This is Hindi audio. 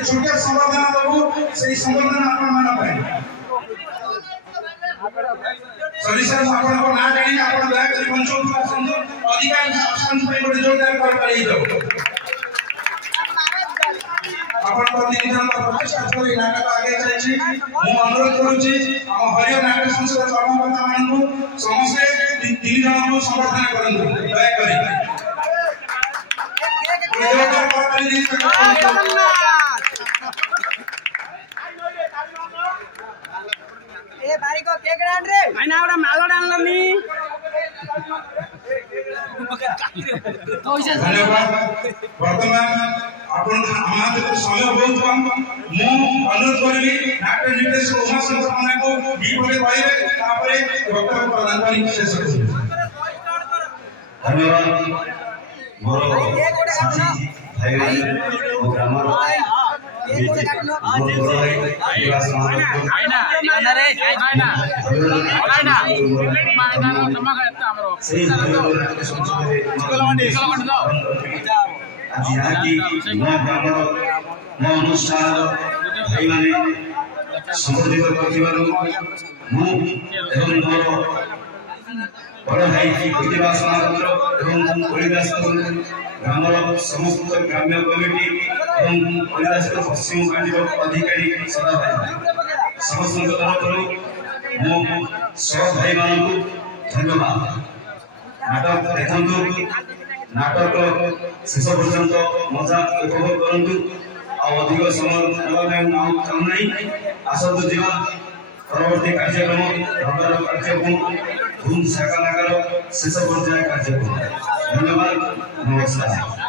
गोटे छोटिया संबर्धना देबू से संबर्धना आपण मान पाए सदस्य आपण को ना जानी आपण दया कर मंच आसंतु अधिकांश ऑप्शन पे गोटे जोरदार कर पड़े दो आपण प्रतिनिधिन प्रचेष्टा करी नाटक आगे जाइछि मु अनुरोध करूछि हम हरियो नाटक संस्था कर्मकर्ता मानकु समस्त तीन जन को संबर्धना करंतु दया करी ए बारी को केक डाल रे मैंने आवड़ा मालो डाल नी धन्यवाद वर्तमान आपण हमारे समय बहुत कम मु अनुरोध करबी नाट्य निर्देशक उमा शंकर माने को बीपटे पाइबे तापरे वक्तव्य प्रदान करी शेष करू धन्यवाद मोर साथी भाई ओ ग्रामर अनुष्ठान भाई माने संबोधित करथिबारु मु एवं मोर बड़ भाई प्रतिभास महापात्र एवं कलिदास ग्रामर समस्त ग्राम्य कमिटी एवं कलिदास पश्चिम पार्टी अधिकारी सदा भाई समस्त तरफ मो सब भाई मान धन्यवाद नाटक देखु नाटक शेष पर्यंत मजा उपभोग करूँ अधिक समय चाहूना आसतु जीवा परवर्ती कार्यक्रम रविवार कार्यक्रम धूम शाखा शेष पर्याय कार्यक्रम धन्यवाद नमस्कार।